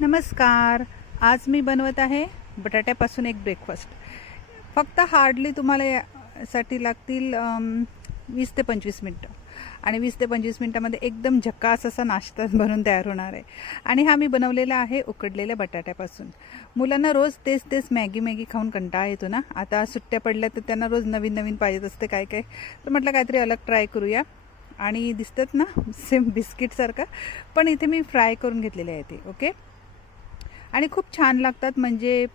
नमस्कार. आज मी बनवत आहे बटाट्यापासून एक ब्रेकफास्ट. फक्त हार्डली तुम्हाला यासाठी लागतील 20 ते 25 मिनटं आणि 20 ते 25 मिनटामध्ये एकदम झकास असा नाश्ता बनून तयार होणार आहे. आणि हा मी बनवलेला आहे उकडलेल्या बटाट्यापासून. मुलांना रोज तेच मॅगी खाऊन कंटाळा येतो ना. आता सुट्ट्या पडल्या तर त्यांना रोज नवीन पाहिजेत असते काय तर म्हटलं काहीतरी अलग ट्राय करूया. आणि दिसतात ना सेम बिस्किटसारखं, पण इथे मी फ्राय करून घेतलेले आहे ते. ओके. आणि खूप छान लागतात, म्हणजे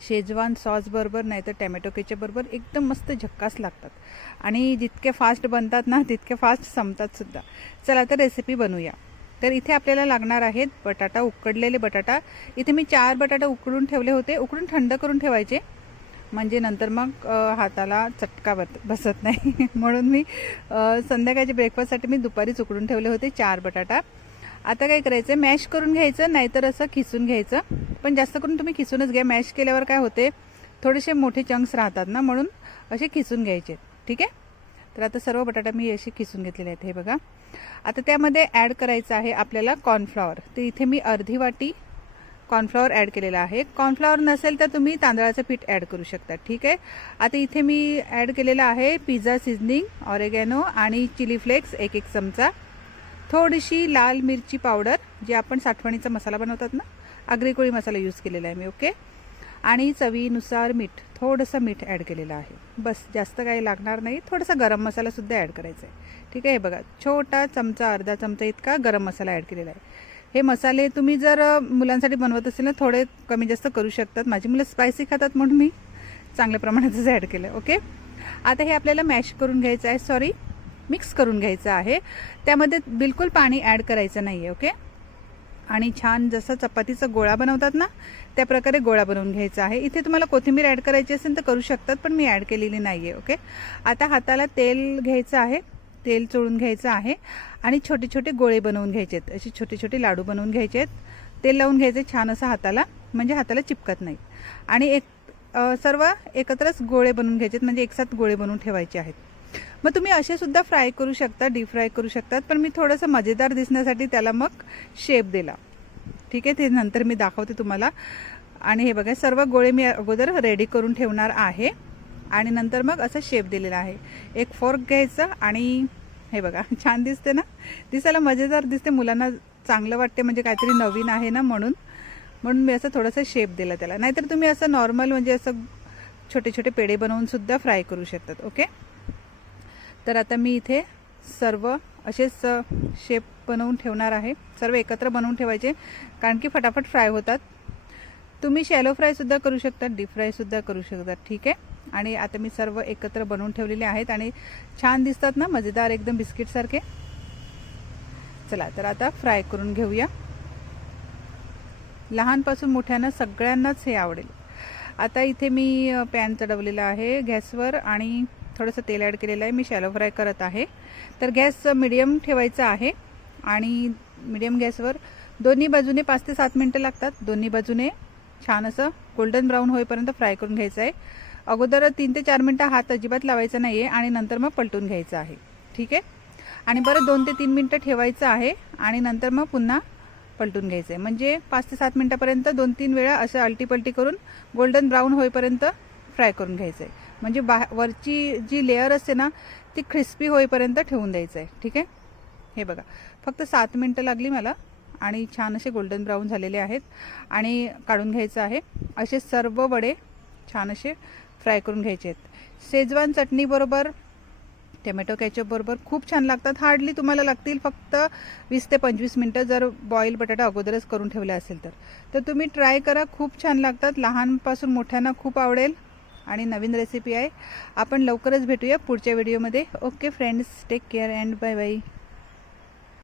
शेजवान सॉस बरोबर नाही तर टॅमॅटो केचप बरोबर एकदम मस्त झक्कास लागतात. आणि जितके फास्ट बनतात ना तितके फास्ट संपतात सुद्धा. चला तर रेसिपी बनवूया. तर इथे आपल्याला लागणार आहेत बटाटा, उकडलेले बटाटा. इथे मी 4 बटाटा उकडून ठेवले होते. उकडून थंड करून ठेवायचे, म्हणजे नंतर मग हाताला चटका बसत नाही. म्हणून मी संध्याकाळच्या ब्रेकफास्टसाठी मी दुपारीच उकडून ठेवले होते 4 बटाटा. आता काय करायचं, मॅश करून घ्यायचं, नाहीतर असं खिसून घ्यायचं. पण जास्त करून तुम्ही खिसूनच घ्या. मॅश केल्यावर काय होते, थोडेसे मोठे चंक्स राहतात ना, म्हणून असे खिसून घ्यायचे. ठीक आहे. तर आता सर्व बटाटा मी असे खिसून घेतलेले आहेत. हे बघा. आता त्यामध्ये ॲड करायचं आहे आपल्याला कॉर्नफ्लॉवर. तर इथे मी अर्धी वाटी कॉर्नफ्लॉवर ॲड केलेला आहे. कॉर्नफ्लॉवर नसेल तर तुम्ही तांदळाचं पीठ ॲड करू शकता. ठीक आहे. आता इथे मी ॲड केलेला आहे पिझ्झा सीझनिंग, ऑरेगॅनो आणि चिली फ्लेक्स 1 चमचा. थोडीशी लाल मिरची पावडर, जे आपण साठवणीचा मसाला बनवतात ना, आगरी-कोळी मसाला यूज केलेला आहे मी. ओके. आणि चवीनुसार मीठ, थोडंसं मीठ ॲड केलेलं आहे. बस, जास्त काही लागणार नाही. थोडासा गरम मसालासुद्धा ॲड करायचा आहे. ठीक आहे. हे बघा, छोटा चमचा, अर्धा चमचा इतका गरम मसाला ॲड केलेला आहे. हे मसाले तुम्ही जर मुलांसाठी बनवत असेल ना, थोडे कमी जास्त करू शकतात. माझी मुलं स्पायसी खातात म्हणून मी चांगल्या प्रमाणातच ॲड केलं. ओके. आता हे आपल्याला मॅश करून घ्यायचं आहे, मिक्स करून घ्यायचं आहे. त्यामध्ये बिलकुल पाणी ॲड करायचं नाही आहे. ओके. आणि छान जसं चपातीचा गोळा बनवतात ना, त्या प्रकारे गोळा बनवून घ्यायचा आहे. इथे तुम्हाला कोथिंबीर ॲड करायची असेल तर करू शकतात, पण मी ॲड केलेली नाही आहे. ओके. आता हाताला तेल घ्यायचं आहे, तेल चोळून घ्यायचं आहे आणि छोटे छोटे गोळे बनवून घ्यायचे आहेत. असे छोटे छोटे लाडू बनवून घ्यायचे आहेत. तेल लावून घ्यायचे छान असं हाताला, म्हणजे हाताला चिपकत नाही. आणि सर्व एकत्रच गोळे बनवून घ्यायचे आहेत, म्हणजे एकसाथ गोळे बनवून ठेवायचे आहेत. मग तुम्ही असे सुद्धा फ्राय करू शकता, डीप फ्राय करू शकतात, पण मी थोडंसं मजेदार दिसण्यासाठी त्याला मग शेप दिला. ठीक आहे. ते नंतर मी दाखवते तुम्हाला. आणि हे बघा, सर्व गोळे मी अगोदर रेडी करून ठेवणार आहे आणि नंतर मग असं शेप दिलेला आहे. एक फोर्क घ्यायचं आणि हे बघा, छान दिसते ना, दिसायला मजेदार दिसते, मुलांना चांगलं वाटते, म्हणजे काहीतरी नवीन आहे ना, म्हणून मी असं थोडंसं शेप दिला त्याला. नाहीतर तुम्ही असं नॉर्मल, म्हणजे असं छोटे छोटे पेढे बनवून सुद्धा फ्राय करू शकतात. ओके. तर आता मी इथे सर्व असेच शेप बनवून ठेवणार आहे. सर्व एकत्र बनवून ठेवायचे, कारण की फटाफट फ्राय होतात. तुम्ही शॅलो फ्रायसुद्धा करू शकता, डीप फ्रायसुद्धा करू शकता. ठीक आहे. आणि आता मी सर्व एकत्र बनवून ठेवलेले आहेत आणि छान दिसतात ना, मजेदार एकदम बिस्किटसारखे. चला तर आता फ्राय करून घेऊया. लहानपासून मोठ्यांना सगळ्यांनाच हे आवडेल. आता इथे मी पॅन चढवलेला आहे गॅसवर आणि थोडंसं तेल ॲड केलेलं आहे. मी शॅलो फ्राय करत आहे. तर गॅस मिडियम ठेवायचा आहे आणि मिडियम गॅसवर दोन्ही बाजूने 5 ते 7 मिनटं लागतात. दोन्ही बाजूने छान असं गोल्डन ब्राऊन होईपर्यंत फ्राय करून घ्यायचं आहे. अगोदर 3 ते 4 मिनटं हात अजिबात लावायचा नाही आहे आणि नंतर मग पलटून घ्यायचं आहे. ठीक आहे. आणि बरं 2 ते 3 मिनटं ठेवायचं आहे आणि नंतर मग पुन्हा पलटून घ्यायचं आहे. म्हणजे 5 ते 7 मिनटापर्यंत 2-3 वेळा असं अलटीपलटी करून गोल्डन ब्राऊन होईपर्यंत फ्राय करून घ्यायचं आहे. म्हणजे वरची जी लेअर असते ना, ती क्रिस्पी होईपर्यंत ठेवून द्यायचं आहे. ठीक आहे. हे बघा, फक्त 7 मिनटं लागली मला आणि छान असे गोल्डन ब्राऊन झालेले आहेत आणि काढून घ्यायचं आहे. असे सर्व वडे छान असे फ्राय करून घ्यायचे आहेत. शेजवान चटणी बरोबर, टोमॅटो केचप बरोबर खूप छान लागतात. हार्डली तुम्हाला लागतील फक्त 20 ते 25 मिनटं, जर बॉईल बटाटा अगोदरच करून ठेवले असेल तर तुम्ही ट्राय करा. खूप छान लागतात. लहानपासून मोठ्यांना खूप आवडेल आणि नवीन रेसिपी आहे. आपण लवकरच भेटूया पुढच्या व्हिडिओमध्ये. Okay friends, take care and bye bye.